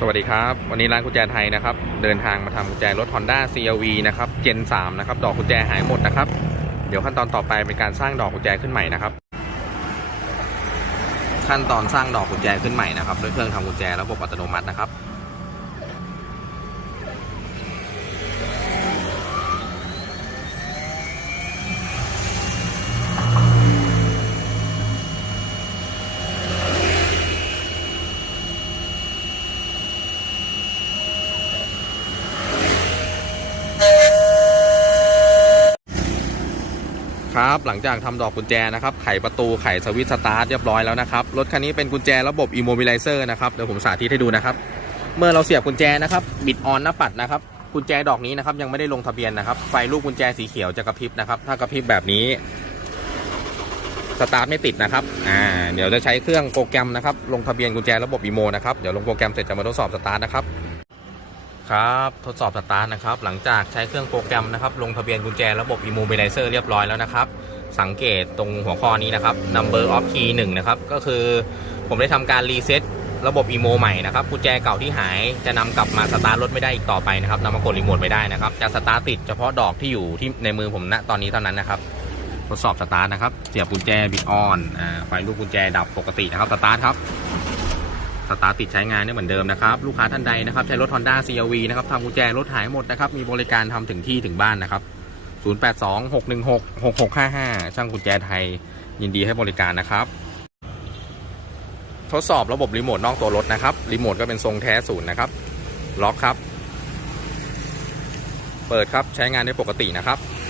สวัสดีครับ วันนี้ร้านกุญแจไทยนะครับ เดินทางมาทำกุญแจรถ Honda CRV นะครับ Gen 3 นะครับ ดอกกุญแจหายหมดนะครับ เดี๋ยวขั้นตอนต่อไปเป็นการสร้างดอกกุญแจขึ้นใหม่นะครับ ขั้นตอนสร้างดอกกุญแจขึ้นใหม่นะครับ ด้วยเครื่องทำกุญแจระบบอัตโนมัตินะครับ ครับ หลังจากทำดอกกุญแจนะครับ ไขประตู ไขสวิตช์สตาร์ทเรียบร้อยแล้วนะครับ รถคันนี้เป็นกุญแจระบบ immobilizer นะครับ เดี๋ยวผมสาธิตให้ดูนะครับ เมื่อเราเสียบกุญแจนะครับ บิดออนหน้าปัดนะครับ กุญแจดอกนี้นะครับ ยังไม่ได้ลงทะเบียนนะครับ ไฟลูกกุญแจสีเขียวจะกระพริบนะครับ ถ้ากระพริบแบบนี้ สตาร์ทไม่ติดนะครับ อ่า เดี๋ยวจะใช้เครื่องโปรแกรมนะครับ ลงทะเบียนกุญแจระบบ IMO นะครับ เดี๋ยวลงโปรแกรมเสร็จจะมาทดสอบสตาร์ทนะครับ ครับทดสอบสตาร์ทนะครับ หลังจากใช้เครื่องโปรแกรมนะครับ ลงทะเบียนกุญแจระบบ Immobilizer เรียบร้อยแล้วนะครับ สังเกตตรงหัวข้อนี้นะครับ Number of Key 1นะครับ ก็คือผมได้ทำการรีเซ็ตระบบ Imo ใหม่นะครับ กุญแจเก่าที่หายจะนำกลับมาสตาร์ทรถไม่ได้อีกต่อไปนะครับนำมากดรีโมทไม่ได้นะครับ จะสตาร์ทติดเฉพาะดอกที่อยู่ที่ในมือผมณตอนนี้เท่านั้นนะครับ ทดสอบสตาร์ทนะครับ เสียบกุญแจบิดออนไฟลูกกุญแจดับปกตินะครับ สตาร์ทครับ สตาร์ติดใช้งานเนี่ยเหมือนเดิมนะครับลูกค้าท่านใดนะครับใช้รถ Honda CRV นะครับทำกุญแจรถหายหมดนะครับมีบริการทำถึงที่ถึงบ้านนะครับ 0826166655 ช่างกุญแจไทยยินดีให้บริการนะครับทดสอบระบบรีโมทนอกตัวรถนะครับรีโมทก็เป็นทรงแท้ศูนย์นะครับล็อกครับ เปิดครับใช้งานได้ปกตินะครับ